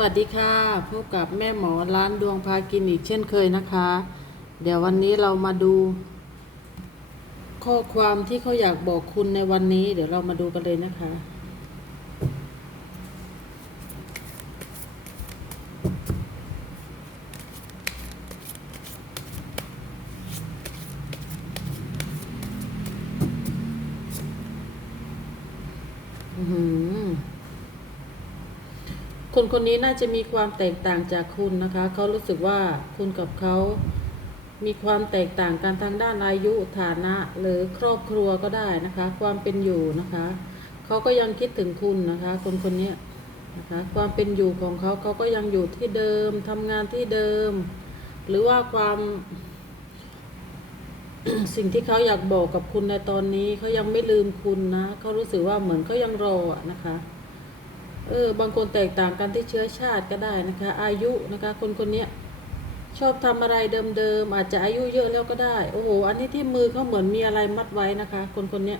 วัสดีค่ะ พบกับแม่หมอร้านดวงพากินอีกเช่นเคยนะคะ เดี๋ยววันนี้เรามาดู ข้อความที่เขาอยากบอกคุณในวันนี้ เดี๋ยวเรามาดูกันเลยนะคะ อื้อหือ คนคนนี้น่าจะมีความแตกต่างจากคุณนะคะ เขารู้สึกว่าคุณกับเขามีความแตกต่างกันทางด้านอายุฐานะ หรือครอบครัวก็ได้นะคะ ความเป็นอยู่นะคะเขาก็ยังคิดถึงคุณนะคะ คนคนนี้นะคะความเป็นอยู่ของเขาเขาก็ยังอยู่ที่เดิมทำงานที่เดิม หรือว่าความสิ่งที่เขาอยากบอกกับคุณในตอนนี้เขายังไม่ลืมคุณนะเขารู้สึกว่าเหมือนเขายังรอนะคะ เออบางคนแตกต่างกันที่เชื้อชาติก็ได้นะคะ อายุนะคะคนคนนี้ชอบทำอะไรเดิมๆอาจจะอายุเยอะแล้วก็ได้ โอ้โห อันนี้ที่มือเขาเหมือนมีอะไรมัดไว้นะคะ คนคนนี้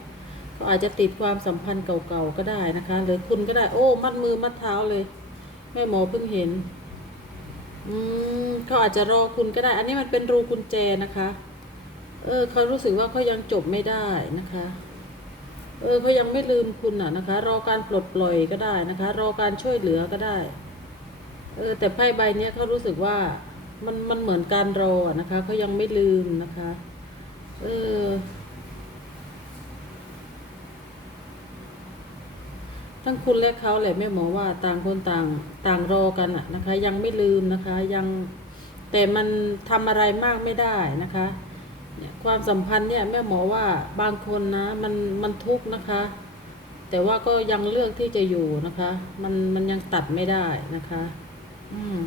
เขาอาจจะติดความสัมพันธ์เก่าๆก็ได้นะคะ หรือคุณก็ได้ โอ้ มัดมือมัดเท้าเลยแม่หมอเพิ่งเห็น อืมเขาอาจจะรอคุณก็ได้ อันนี้มันเป็นรูกุญแจนะคะ เออเขารู้สึกว่าเขายังจบไม่ได้นะคะ เออเขายังไม่ลืมคุณอะนะคะ รอการปลดปล่อยก็ได้นะคะ รอการช่วยเหลือก็ได้ เออ แต่ไพ่ใบเนี้ยเขารู้สึกว่า มันมันเหมือนการรออะนะคะเขายังไม่ลืมนะคะ เออ ทั้งคุณและเขาแหละแม่หมอว่าต่างคนต่างต่างรอกันอะนะคะ ยังไม่ลืมนะคะ ยังแต่มันทำอะไรมากไม่ได้นะคะ เนี่ยความสัมพันธ์เนี่ยแม่หมอว่าบางคนนะมันมันทุกข์นะคะ แต่ว่าก็ยังเลือกที่จะอยู่นะคะ มันมันยังตัดไม่ได้นะคะ อืม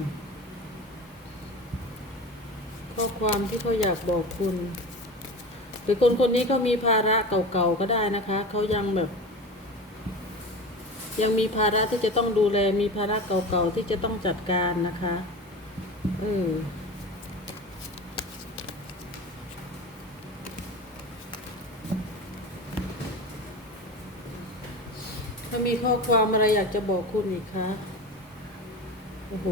ข้อความที่เขาอยากบอกคุณหรือคนคนนี้เขามีภาระเก่าๆก็ได้นะคะเขายังแบบยังมีภาระที่จะต้องดูแล มีภาระเก่าๆที่จะต้องจัดการนะคะ เออ ถ้ามีข้อความอะไรอยากจะบอกคุณอีกคะ โอ้โห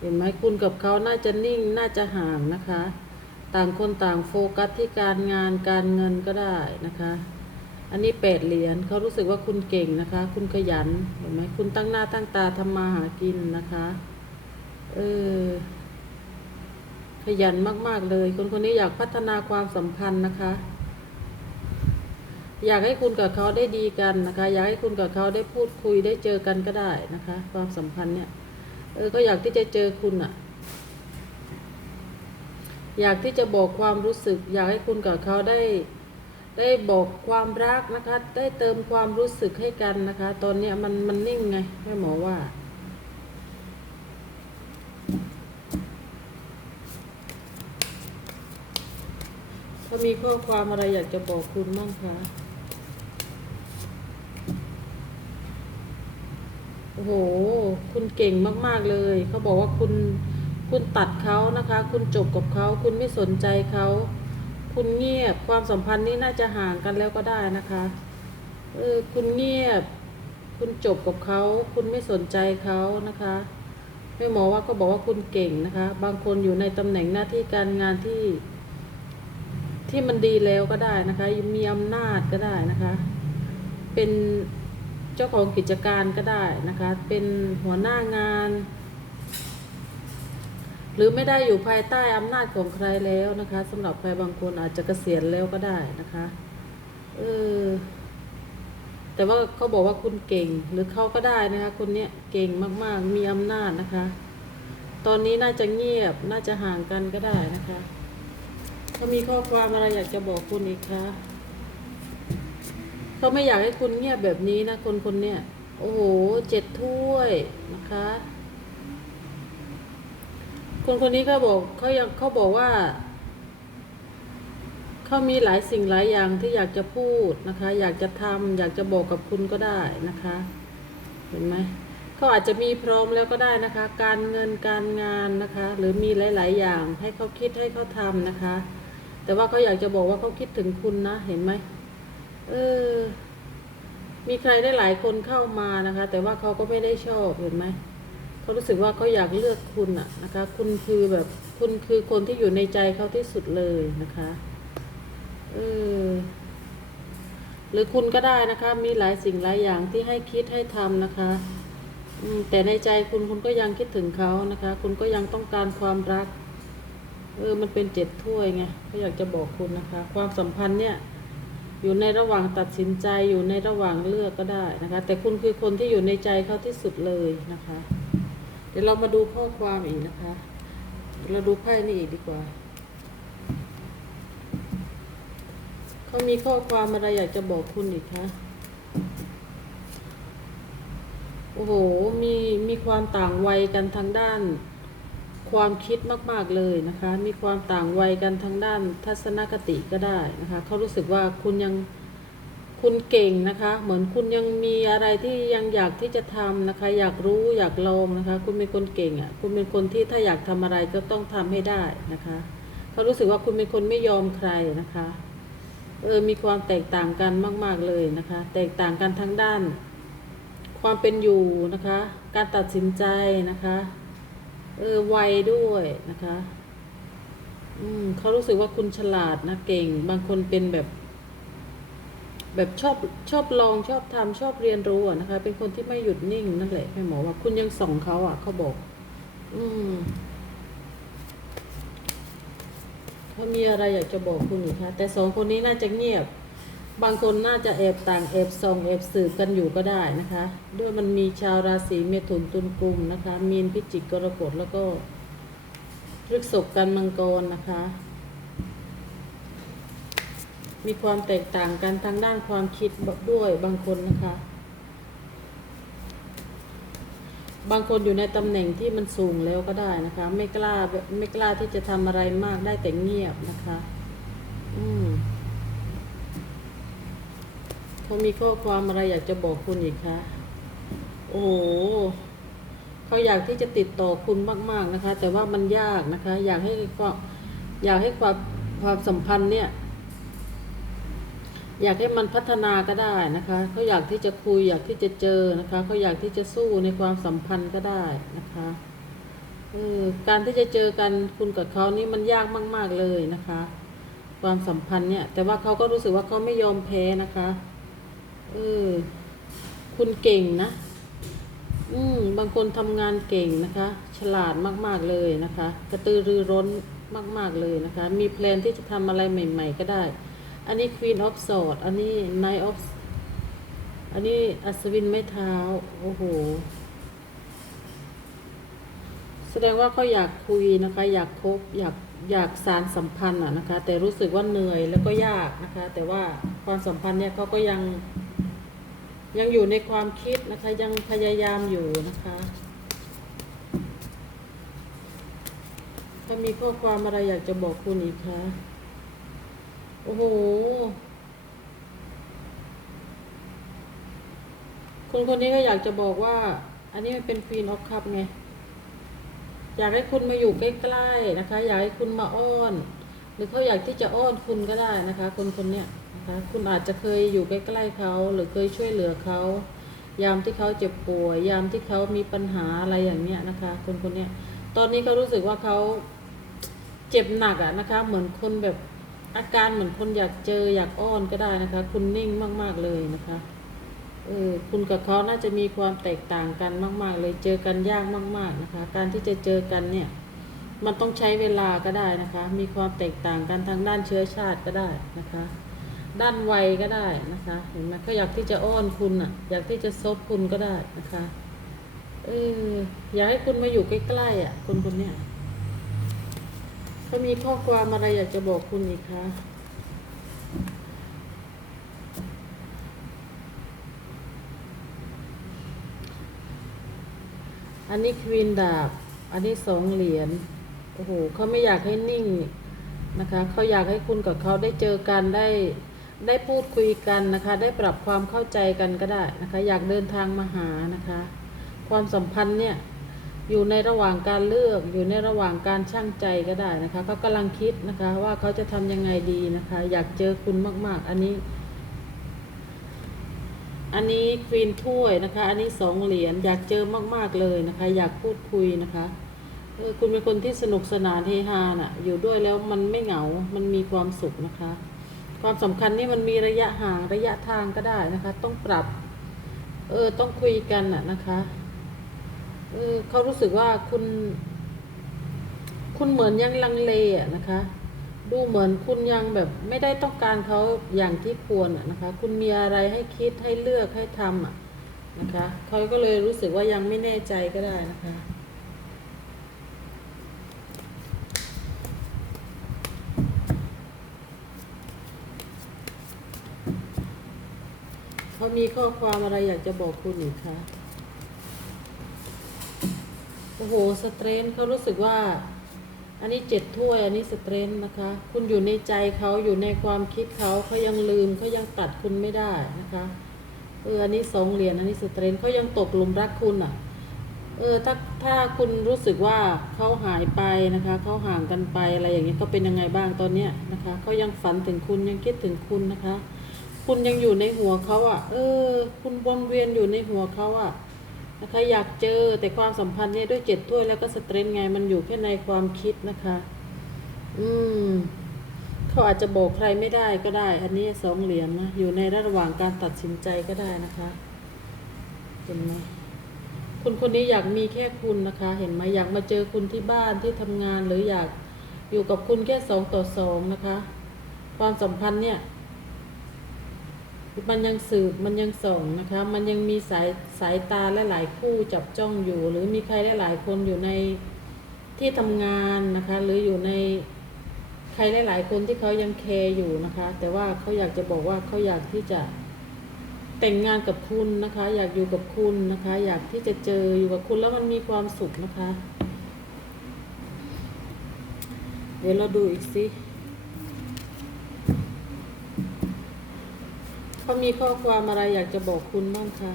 เห็นไหมคุณกับเขาน่าจะนิ่งน่าจะห่างนะคะ ต่างคนต่างโฟกัสที่การงานการเงินก็ได้นะคะ อันนี้แปดเหรียญเขารู้สึกว่าคุณเก่งนะคะ คุณขยัน เห็นไหมคุณตั้งหน้าตั้งตาทำมาหากินนะคะ เออขยันมาก ๆ เลย คนคนนี้อยากพัฒนาความสัมพันธ์นะคะ อยากให้คุณกับเขาได้ดีกันนะคะ อยากให้คุณกับเขาได้พูดคุยได้เจอกันก็ได้นะคะ ความสัมพันธ์เนี่ยเออก็อยากที่จะเจอคุณอะอยากที่จะบอกความรู้สึก อยากให้คุณกับเขาได้ ได้บอกความรักนะคะ ได้เติมความรู้สึกให้กันนะคะ ตอนเนี้ยมันมันนิ่งไงแม่หมอว่าถ้ามีข้อความอะไรอยากจะบอกคุณบ้างคะ โอ้โห คุณเก่งมากๆเลย เขาบอกว่าคุณ คุณตัดเขานะคะ คุณจบกับเขา คุณไม่สนใจเขา คุณเงียบ ความสัมพันธ์นี้น่าจะห่างกันแล้วก็ได้นะคะ เออ คุณเงียบ คุณจบกับเขา คุณไม่สนใจเขานะคะแม่หมอว่าก็บอกว่าคุณเก่งนะคะ บางคนอยู่ในตำแหน่งหน้าที่การงานที่ ที่มันดีแล้วก็ได้นะคะ มีอำนาจก็ได้นะคะ เป็น เจ้าของกิจการก็ได้นะคะ เป็นหัวหน้างาน หรือไม่ได้อยู่ภายใต้อำนาจของใครแล้วนะคะสำหรับใครบางคนอาจจะเกษียณแล้วก็ได้นะคะเออแต่ว่าเขาบอกว่าคุณเก่งหรือเขาก็ได้นะคะ คนเนี้ยเก่งมากๆมีอำนาจนะคะ ตอนนี้น่าจะเงียบน่าจะห่างกันก็ได้นะคะถ้ามีข้อความอะไรอยากจะบอกคุณอีกคะ เขาไม่อยากให้คุณเงียบแบบนี้นะคนคนเนี้ยโอ้โหเจ็ดถ้วยนะคะ คนคนนี้ก็บอกเขายังเขาบอกว่าเขามีหลายสิ่งหลายอย่างที่อยากจะพูดนะคะ อยากจะทำอยากจะบอกกับคุณก็ได้นะคะ เห็นไหมเขาอาจจะมีพร้อมแล้วก็ได้นะคะ การเงินการงานนะคะ หรือมีหลาย ๆ อย่างให้เขาคิดให้เขาทำนะคะ แต่ว่าเขาอยากจะบอกว่าเขาคิดถึงคุณนะ เห็นไหม เออ มีใครได้หลายคนเข้ามานะคะ แต่ว่าเขาก็ไม่ได้ชอบเห็นไหมเขารู้สึกว่าเขาอยากเลือกคุณอะนะคะ คุณคือแบบคุณคือคนที่อยู่ในใจเขาที่สุดเลยนะคะเออหรือคุณก็ได้นะคะ มีหลายสิ่งหลายอย่างที่ให้คิดให้ทำนะคะแต่ในใจคุณคุณก็ยังคิดถึงเขานะคะ คุณก็ยังต้องการความรัก เออ มันเป็นเจ็ดถ้วยไงก็อยากจะบอกคุณนะคะ ความสัมพันธ์เนี่ย อยู่ในระหว่างตัดสินใจอยู่ในระหว่างเลือกก็ได้นะคะ แต่คุณคือคนที่อยู่ในใจเขาที่สุดเลยนะคะ เดี๋ยวเรามาดูข้อความอีกนะคะ เราดูไพ่นี่อีกดีกว่าเขามีข้อความอะไรอยากจะบอกคุณอีกคะโอ้โหมีมีความต่างวัยกันทางด้าน ความคิดมาก ๆ เลยนะคะ มีความต่างวัยกันทางด้านทัศนคติก็ได้นะคะเขารู้สึกว่าคุณยังคุณเก่งนะคะ เหมือนคุณยังมีอะไรที่ยังอยากที่จะทำนะคะ อยากรู้อยากลองนะคะ คุณเป็นคนเก่งอะ คุณเป็นคนที่ถ้าอยากทำอะไรก็ต้องทำให้ได้นะคะเขารู้สึกว่าคุณเป็นคนไม่ยอมใครนะคะเออมีความแตกต่างกันมาก ๆเลยนะคะ แตกต่างกันทางด้าน ความเป็นอยู่นะคะ การตัดสินใจนะคะ เออไวด้วยนะคะ อืมเขารู้สึกว่าคุณฉลาดนะเก่ง บางคนเป็นแบบ แบบชอบชอบลองชอบทำชอบเรียนรู้อะนะคะ เป็นคนที่ไม่หยุดนิ่งนั่นแหละแม่หมอว่าคุณยังส่องเขาอะเขาบอก อืมเขามีอะไรอยากจะบอกคุณอีกคะแต่สองคนนี้น่าจะเงียบ บางคนน่าจะแอบต่างแอบส่องแอบสืบกันอยู่ก็ได้นะคะ ด้วยมันมีชาวราศีเมถุนตุลกลุ่มนะคะ มีนพิจิกกรกฎแล้วก็พฤกษกกันมังกรนะคะ มีความแตกต่างกันทางด้านความคิดด้วยบางคนนะคะ บางคนอยู่ในตำแหน่งที่มันสูงแล้วก็ได้นะคะ ไม่กล้าไม่กล้าที่จะทำอะไรมากได้แต่เงียบนะคะ อืม เขามีข้อความอะไรอยากจะบอกคุณอีกคะ โอ้เขาอยากที่จะติดต่อคุณมาก ๆนะคะ แต่ว่ามันยากนะคะ อยากให้ความอยากให้ความความสัมพันธ์เนี่ย อยากให้มันพัฒนาก็ได้นะคะเขาอยากที่จะคุยอยากที่จะเจอนะคะเขาอยากที่จะสู้ในความสัมพันธ์ก็ได้นะคะเออการที่จะเจอกันคุณกับเขานี่มันยากมาก ๆเลยนะคะ ความสัมพันธ์เนี่ย แต่ว่าเขาก็รู้สึกว่าเขาไม่ยอมแพ้นะคะ เออ คุณเก่งนะ อืม บางคนทำงานเก่งนะคะ ฉลาดมากๆเลยนะคะ กระตือรือร้นมาก ๆเลยนะคะ มีแพลนที่จะทำอะไรใหม่ ๆ ก็ได้ อันนี้ Queen of Swords อันนี้ Knight of อันนี้อัศวินไม้เท้า โอ้โห แสดงว่าเขาอยากคุยนะคะ อยากคบ อยากอยากสารสัมพันธ์อะนะคะ แต่รู้สึกว่าเหนื่อยแล้วก็ยากนะคะ แต่ว่าความสัมพันธ์เนี่ยเขาก็ยัง ยังอยู่ในความคิดนะคะ ยังพยายามอยู่นะคะ ถ้ามีข้อความอะไรอยากจะบอกคุณอีกคะ โอ้โห คนคนนี้ก็อยากจะบอกว่า อันนี้มันเป็น Queen of Cup ไง อยากให้คุณมาอยู่ใกล้ๆนะคะ อยากให้คุณมาอ้อน หรือเขาอยากที่จะอ้อนคุณก็ได้นะคะ คนคนเนี้ย นะคะคุณอาจจะเคยอยู่ใกล้ๆเขาหรือเคยช่วยเหลือเขา ยามที่เขาเจ็บป่วย ยามที่เขามีปัญหาอะไรอย่างเนี้ยนะคะ คนคนเนี้ยตอนนี้เขารู้สึกว่าเขาเจ็บหนักอะนะคะ เหมือนคนแบบอาการเหมือนคนอยากเจออยากอ้อนก็ได้นะคะ คุณนิ่งมาก ๆเลยนะคะเออคุณกับเขาน่าจะมีความแตกต่างกันมาก ๆ เลยเจอกันยากมาก ๆนะคะ การที่จะเจอกันเนี่ย มันต้องใช้เวลาก็ได้นะคะ มีความแตกต่างกันทางด้านเชื้อชาติก็ได้นะคะ ด้านวัยก็ได้นะคะ เห็นไหมเขาอยากที่จะอ้อนคุณอะ อยากที่จะซบคุณก็ได้นะคะเอออยากให้คุณมาอยู่ใกล้ๆอะคนคนเนี้ยเขามีข้อความอะไรอยากจะบอกคุณอีกคะอันนี้ควีนดาบ อันนี้สองเหรียญ โอ้โหเขาไม่อยากให้นิ่งนะคะ เขาอยากให้คุณกับเขาได้เจอกันได้ ได้พูดคุยกันนะคะ ได้ปรับความเข้าใจกันก็ได้นะคะ อยากเดินทางมาหานะคะ ความสัมพันธ์เนี่ยอยู่ในระหว่างการเลือก อยู่ในระหว่างการช่างใจก็ได้นะคะเขากำลังคิดนะคะว่าเขาจะทำยังไงดีนะคะ อยากเจอคุณมาก ๆ อันนี้ อันนี้ควีนถ้วยนะคะ อันนี้สองเหรียญอยากเจอมากๆเลยนะคะ อยากพูดคุยนะคะเออคุณเป็นคนที่สนุกสนานเฮฮาน่ะ อยู่ด้วยแล้วมันไม่เหงา มันมีความสุขนะคะ ความสำคัญนี่มันมีระยะห่างระยะทางก็ได้นะคะ ต้องปรับ เออต้องคุยกันน่ะนะคะเออเขารู้สึกว่าคุณ คุณเหมือนยังลังเลอะนะคะ ดูเหมือนคุณยังแบบไม่ได้ต้องการเขาอย่างที่ควรอะนะคะ คุณมีอะไรให้คิดให้เลือกให้ทำอะนะคะเขาก็เลยรู้สึกว่ายังไม่แน่ใจก็ได้นะคะ เขามีข้อความอะไรอยากจะบอกคุณอีกคะโอ้โหสเตรนท์เขารู้สึกว่า อันนี้เจ็ดถ้วย อันนี้สเตรนท์นะคะ คุณอยู่ในใจเขาอยู่ในความคิดเขาเขายังลืมเขายังตัดคุณไม่ได้นะคะเอออันนี้สองเหรียญอันนี้สเตรนท์เขายังตกหลุมรักคุณอะเออถ้าถ้าคุณรู้สึกว่าเขาหายไปนะคะเขาห่างกันไปอะไรอย่างเงี้ยก็เป็นยังไงบ้างตอนเนี้ยนะคะเขายังฝันถึงคุณยังคิดถึงคุณนะคะ คุณยังอยู่ในหัวเขาอะ เออ คุณวนเวียนอยู่ในหัวเขาอะนะคะอยากเจอแต่ความสัมพันธ์เนี่ยด้วยเจ็ดถ้วยแล้วก็สเตรนท์ไงมันอยู่แค่ในความคิดนะคะ อืมเขาอาจจะบอกใครไม่ได้ก็ได้ อันนี้สองเหรียญนะอยู่ในระหว่างการตัดสินใจก็ได้นะคะเห็นไหมคุณคนนี้อยากมีแค่คุณนะคะ เห็นไหมอยากมาเจอคุณที่บ้านที่ทำงานหรืออยากอยู่กับคุณแค่สองต่อสองนะคะ ความสัมพันธ์เนี่ย มันยังสืบมันยังส่องนะคะ มันยังมีสายสายตาและหลายคู่จับจ้องอยู่ หรือมีใครหลายคนอยู่ในที่ทำงานนะคะ หรืออยู่ในใครหลาย ๆ คนที่เขายังแคร์อยู่นะคะ แต่ว่าเขาอยากจะบอกว่าเขาอยากที่จะแต่งงานกับคุณนะคะ อยากอยู่กับคุณนะคะ อยากที่จะเจออยู่กับคุณแล้วมันมีความสุขนะคะ เดี๋ยวเราดูอีกสิ เขามีข้อความอะไรอยากจะบอกคุณบ้างคะ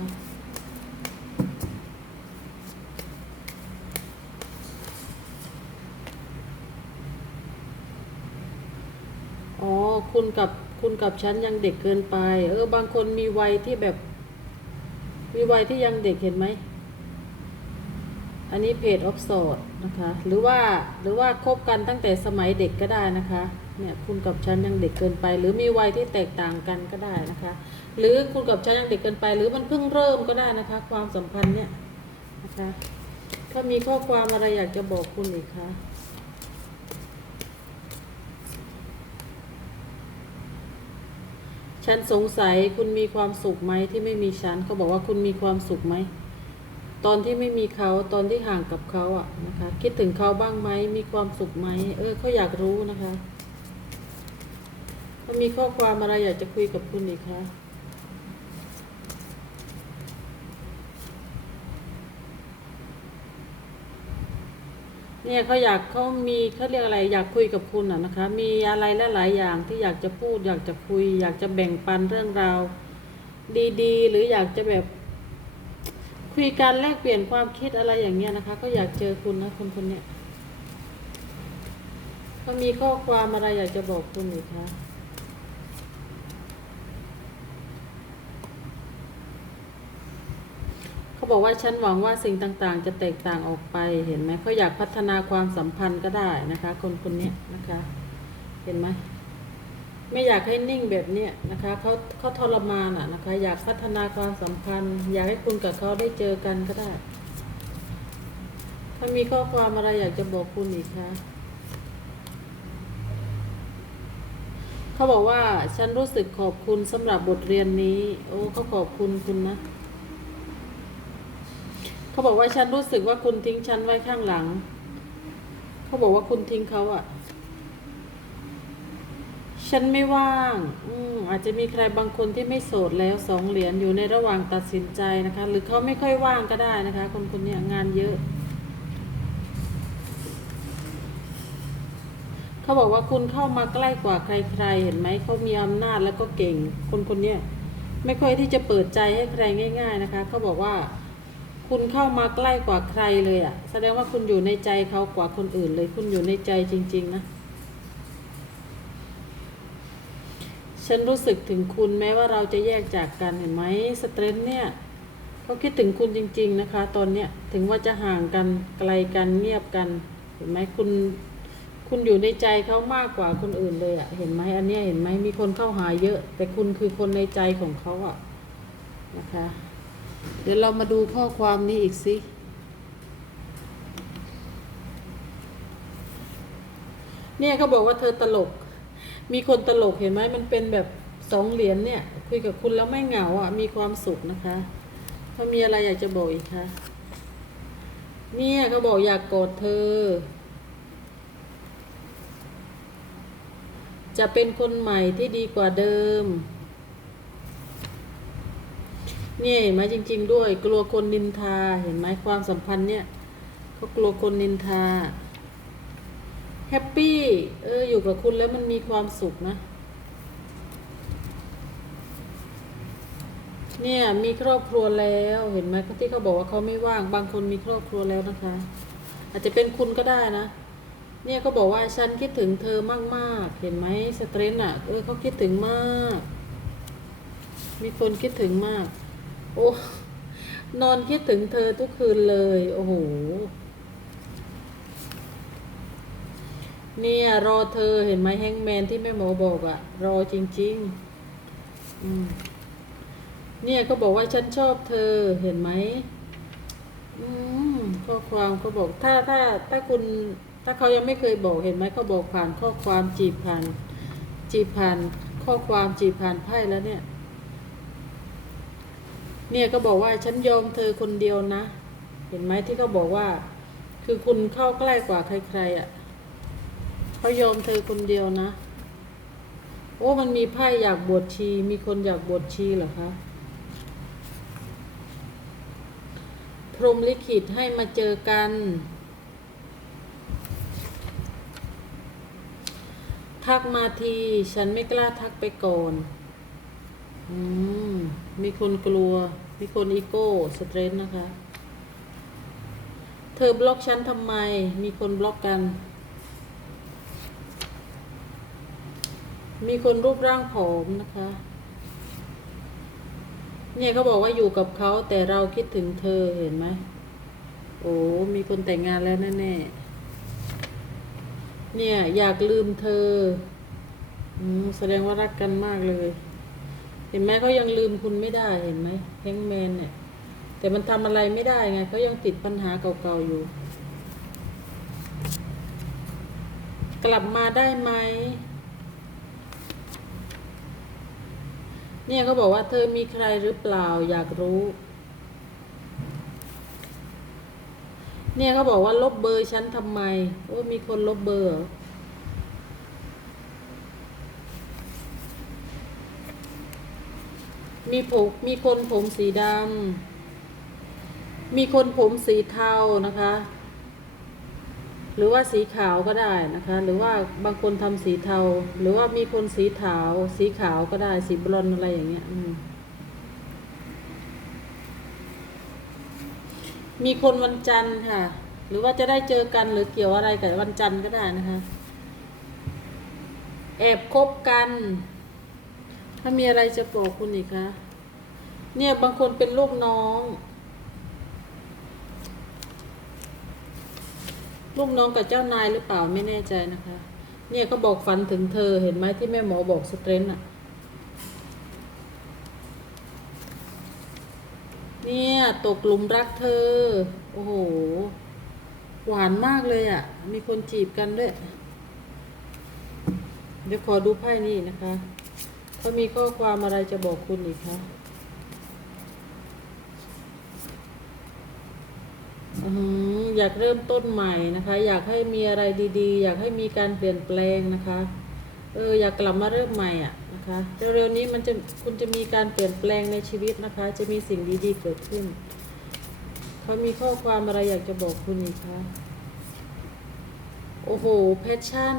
อ๋อ คุณกับคุณกับฉันยังเด็กเกินไป เออ บางคนมีวัยที่แบบ มีวัยที่ยังเด็กเห็นไหม อันนี้เพจออฟสอดนะคะ หรือว่า หรือว่าคบกันตั้งแต่สมัยเด็กก็ได้นะคะ เนี่ยคุณกับฉันยังเด็กเกินไป หรือมีวัยที่แตกต่างกันก็ได้นะคะ หรือคุณกับฉันยังเด็กเกินไป หรือมันเพิ่งเริ่มก็ได้นะคะ ความสัมพันธ์เนี่ยนะคะถ้ามีข้อความอะไรอยากจะบอกคุณอีกคะฉันสงสัยคุณมีความสุขไหมที่ไม่มีฉันเขาบอกว่าคุณมีความสุขไหมตอนที่ไม่มีเขาตอนที่ห่างกับเขาอะนะคะ คิดถึงเขาบ้างไหมมีความสุขไหมเออเขาอยากรู้นะคะ เขามีข้อความอะไรอยากจะคุยกับคุณอีกคะเนี่ยเขาอยากเขามีเขาเรียกอะไร อยากคุยกับคุณอะนะคะ มีอะไรหลายๆอย่างที่อยากจะพูด อยากจะคุย อยากจะแบ่งปันเรื่องราว ดีๆ หรืออยากจะแบบคุยกันแลกเปลี่ยนความคิดอะไรอย่างเงี้ยนะคะ ก็อยากเจอคุณนะคนคนเนี้ยเขามีข้อความอะไรอยากจะบอกคุณอีกคะเขา บอกว่าฉันหวังว่าสิ่งต่างๆ จะแตกต่างออกไปเห็นไหมเขาอยากพัฒนาความสัมพันธ์ก็ได้นะคะ คนคนนี้นะคะ เห็นไหมไม่อยากให้นิ่งแบบเนี้ยนะคะเขาเขาทรมานอะนะคะ อยากพัฒนาความสัมพันธ์ อยากให้คุณกับเขาได้เจอกันก็ได้ ถ้ามีข้อความอะไรอยากจะบอกคุณอีกคะเขาบอกว่าฉันรู้สึกขอบคุณสำหรับบทเรียนนี้ โอ้เขาขอบคุณคุณนะ เขาบอกว่าฉันรู้สึกว่าคุณทิ้งฉันไว้ข้างหลัง เขาบอกว่าคุณทิ้งเขาอะฉันไม่ว่าง อืมอาจจะมีใครบางคนที่ไม่โสดแล้วสองเหรียญอยู่ในระหว่างตัดสินใจนะคะ หรือเขาไม่ค่อยว่างก็ได้นะคะ คนคนนี้งานเยอะ เขาบอกว่าคุณเข้ามาใกล้กว่าใคร ๆ เห็นไหม เขามีอำนาจแล้วก็เก่ง คนคนนี้ไม่ค่อยที่จะเปิดใจให้ใครง่าย ๆ นะคะ เขาบอกว่า คุณเข้ามาใกล้กว่าใครเลยอะ่ะ แสดงว่าคุณอยู่ในใจเขากว่าคนอื่นเลย คุณอยู่ในใจจริง ๆ นะ ฉันรู้สึกถึงคุณแม้ว่าเราจะแยกจากกันเห็นไหมสเตรนเนี่ยเขาคิดถึงคุณจริง ๆ นะคะ ตอนเนี้ยถึงว่าจะห่างกันไกลกันเงียบกัน เห็นไหมคุณ คุณอยู่ในใจเขามากกว่าคนอื่นเลยอะเห็นไหมอันเนี้ยเห็นไหมมีคนเข้าหาเยอะ แต่คุณคือคนในใจของเขาอะนะคะ เดี๋ยวเรามาดูข้อความนี้อีกสิ เนี่ยเขาบอกว่าเธอตลก มีคนตลกเห็นไหมมันเป็นแบบสองเหรียญเนี่ย คุยกับคุณแล้วไม่เหงาอะ มีความสุขนะคะเขามีอะไรอยากจะบอกอีกคะ เนี่ยเขาบอกอยากกอดเธอ จะเป็นคนใหม่ที่ดีกว่าเดิม เนี่ยเห็นไหมจริง ๆ ด้วย กลัวคนนินทาเห็นไหมความสัมพันธ์เนี่ยเขากลัวคนนินทาแฮปปี้เอออยู่กับคุณแล้วมันมีความสุขนะ เนี่ยมีครอบครัวแล้วเห็นไหมที่เขาบอกว่าเขาไม่ว่างบางคนมีครอบครัวแล้วนะคะ อาจจะเป็นคุณก็ได้นะเนี่ยเขาบอกว่าฉันคิดถึงเธอมากๆ เห็นไหมสเตรนอะเออเขาคิดถึงมาก มีคนคิดถึงมาก โอ้นอนคิดถึงเธอทุกคืนเลย โอ้โห เนี่ย รอเธอเห็นไหมแฮงแมนที่แม่หมอบอกอะรอจริง ๆ อืม เนี่ยก็บอกว่าฉันชอบเธอเห็นไหมอืมข้อความก็บอกถ้าถ้า ถ้าคุณ ถ้าเขายังไม่เคยบอกเห็นไหมเขาบอกผ่านข้อความจีบผ่าน จีบผ่าน ข้อความจีบผ่านไพ่แล้วเนี่ย เนี่ยก็บอกว่าฉันยอมเธอคนเดียวนะ เห็นไหมที่เขาบอกว่า คือคุณเข้าใกล้กว่าใครๆอะ่ะเขายอมเธอคนเดียวนะ โอ้มันมีไพ่อยากบวชชี มีคนอยากบวชชีเหรอคะพรมลิขิตให้มาเจอกัน ทักมาที ฉันไม่กล้าทักไปก่อน อืม มีคนกลัว มีคนอีโก้สเตรนนะคะ เธอบล็อกฉันทำไม มีคนบล็อกกัน มีคนรูปร่างผอมนะคะ เนี่ยเขาบอกว่าอยู่กับเขาแต่เราคิดถึงเธอเห็นไหม โอ้ มีคนแต่งงานแล้วแน่ๆ เนี่ยอยากลืมเธอ แสดงว่ารักกันมากเลย เห็นไหมเขายังลืมคุณไม่ได้เห็นไหมแฮงแมนเนี่ย แต่มันทำอะไรไม่ได้ไงเขายังติดปัญหาเก่าๆอยู่ กลับมาได้ไหมเนี่ยเขาบอกว่าเธอมีใครหรือเปล่าอยากรู้ เนี่ยเขาบอกว่าลบเบอร์ฉันทำไมโอ้มีคนลบเบอร์เหรอ มีผมมีคนผมสีดำมีคนผมสีเทานะคะ หรือว่าสีขาวก็ได้นะคะ หรือว่าบางคนทำสีเทา หรือว่ามีคนสีขาว สีขาวก็ได้สีบลอนอะไรอย่างเงี้ยมมีคนวันจันทร์ค่ะ หรือว่าจะได้เจอกันหรือเกี่ยวอะไรกับวันจันทร์ก็ได้นะคะ แอบคบกัน ถ้ามีอะไรจะบอกคุณอีกคะ เนี่ยบางคนเป็นลูกน้อง ลูกน้องกับเจ้านายหรือเปล่าไม่แน่ใจนะคะ เนี่ยก็บอกฝันถึงเธอเห็นไหมที่แม่หมอบอกสเตรนอะเนี่ยตกหลุมรักเธอ โอ้โห หวานมากเลยอะ่ะ มีคนจีบกันด้วย เดี๋ยวขอดูไพ่นี่นะคะ เขามีข้อความอะไรจะบอกคุณอีกคะอืมอยากเริ่มต้นใหม่นะคะ อยากให้มีอะไรดีๆ อยากให้มีการเปลี่ยนแปลงนะคะเอออยากกลับมาเริ่มใหม่อะนะคะเร็วๆนี้มันจะคุณจะมีการเปลี่ยนแปลงในชีวิตนะคะ จะมีสิ่งดีๆเกิดขึ้นเขามีข้อความอะไรอยากจะบอกคุณอีกคะโอ้โหแพชชั่น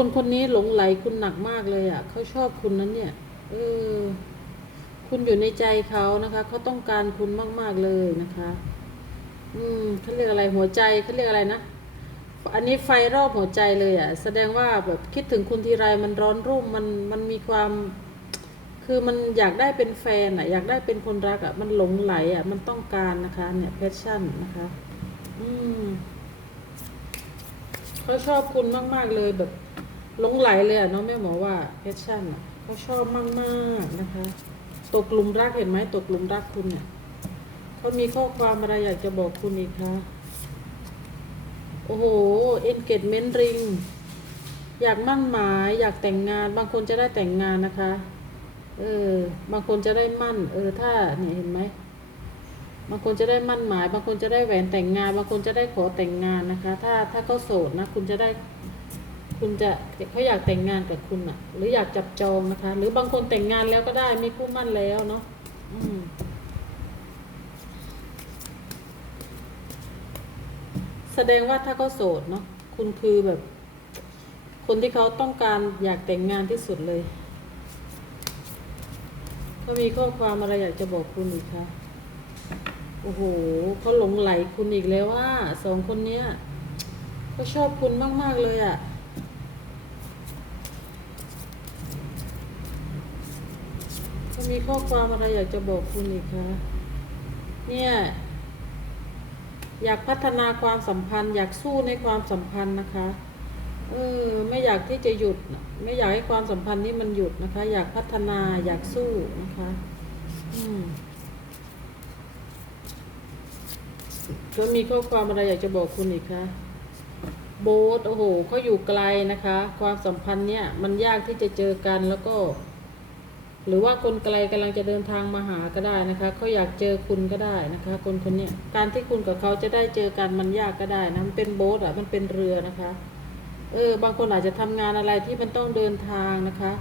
คนคนนี้หลงไหลคุณหนักมากเลยอะเขาชอบคุณนั้นเนี่ย เออ คุณอยู่ในใจเขานะคะเขาต้องการคุณมาก ๆเลยนะคะ อืมเขาเรียกอะไรหัวใจเขาเรียกอะไรนะอันนี้ไฟรอบหัวใจเลยอะ แสดงว่าแบบคิดถึงคุณทีไรมันร้อนรุ่มมันมันมีความ คือมันอยากได้เป็นแฟนอะ อยากได้เป็นคนรักอะ มันหลงไหลอะ มันต้องการนะคะ เนี่ยแพชชั่นนะคะ อืมเขาชอบคุณมาก ๆ เลยแบบ หลงไหลเลยอะน้องแม่หมอว่าแพชชั่นอะเขาชอบมากๆนะคะ ตกหลุมรักเห็นไหมตกหลุมรักคุณเนี่ยเขามีข้อความอะไรอยากจะบอกคุณอีกคะโอ้โห engagement ring อยากมั่นหมาย อยากแต่งงาน บางคนจะได้แต่งงานนะคะ เออ บางคนจะได้มั่น เออ ถ้าเนี่ยเห็นไหม บางคนจะได้มั่นหมาย บางคนจะได้แหวนแต่งงาน บางคนจะได้ขอแต่งงานนะคะ ถ้าถ้าเขาโสดนะ คุณจะได้ คุณจะเขาอยากแต่งงานกับคุณอะหรืออยากจับจองนะคะ หรือบางคนแต่งงานแล้วก็ได้มีคู่มั่นแล้วเนาะแสดงว่าถ้าเขาโสดเนาะคุณคือแบบ คนที่เขาต้องการอยากแต่งงานที่สุดเลยเขามีข้อความอะไรอยากจะบอกคุณอีกคะโอ้โหเขาหลงไหลคุณอีกแล้วว่าสองคนเนี้ยเขาชอบคุณมาก ๆ เลยอะ่ะเขา มีข้อความอะไรอยากจะบอกคุณอีกคะ เนี่ย อยากพัฒนาความสัมพันธ์ อยากสู้ในความสัมพันธ์นะคะ เออ ไม่อยากที่จะหยุด ไม่อยากให้ความสัมพันธ์นี้มันหยุดนะคะ อยากพัฒนาอยากสู้นะคะ อืมแล้วมีข้อความอะไรอยากจะบอกคุณอีกคะโบ๊ทโอ้โหเขาอยู่ไกลนะคะ ความสัมพันธ์เนี่ยมันยากที่จะเจอกันแล้วก็ หรือว่าคนไกลกำลังจะเดินทางมาหาก็ได้นะคะเขาอยากเจอคุณก็ได้นะคะ คนคนนี้การที่คุณกับเขาจะได้เจอกันมันยากก็ได้นะมันเป็นโบ๊ทอะมันเป็นเรือนะคะเออบางคนอาจจะทำงานอะไรที่มันต้องเดินทางนะคะ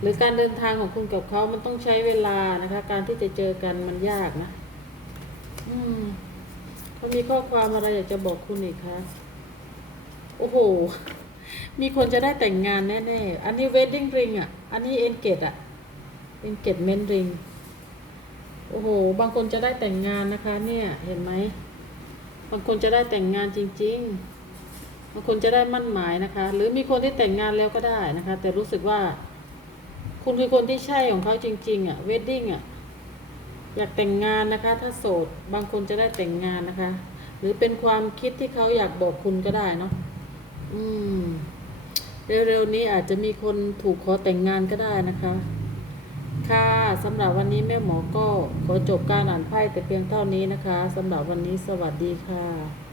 หรือการเดินทางของคุณกับเขามันต้องใช้เวลานะคะ การที่จะเจอกันมันยากนะอืมเขามีข้อความอะไรอยากจะบอกคุณอีกคะโอ้โห มีคนจะได้แต่งงานแน่ๆ อันนี้ wedding ring อะ อันนี้ engage อะ engagement ring โอ้โห บางคนจะได้แต่งงานนะคะ เนี่ย เห็นไหม บางคนจะได้แต่งงานจริง ๆ บางคนจะได้มั่นหมายนะคะ หรือมีคนที่แต่งงานแล้วก็ได้นะคะ แต่รู้สึกว่า คุณคือคนที่ใช่ของเขาจริง ๆอะ wedding อะ อยากแต่งงานนะคะ ถ้าโสด บางคนจะได้แต่งงานนะคะ หรือเป็นความคิดที่เขาอยากบอกคุณก็ได้เนาะ อืมเร็วๆนี้อาจจะมีคนถูกขอแต่งงานก็ได้นะคะ ค่ะสำหรับวันนี้แม่หมอก็ขอจบการอ่านไพ่แต่เพียงเท่านี้นะคะสำหรับวันนี้สวัสดีค่ะ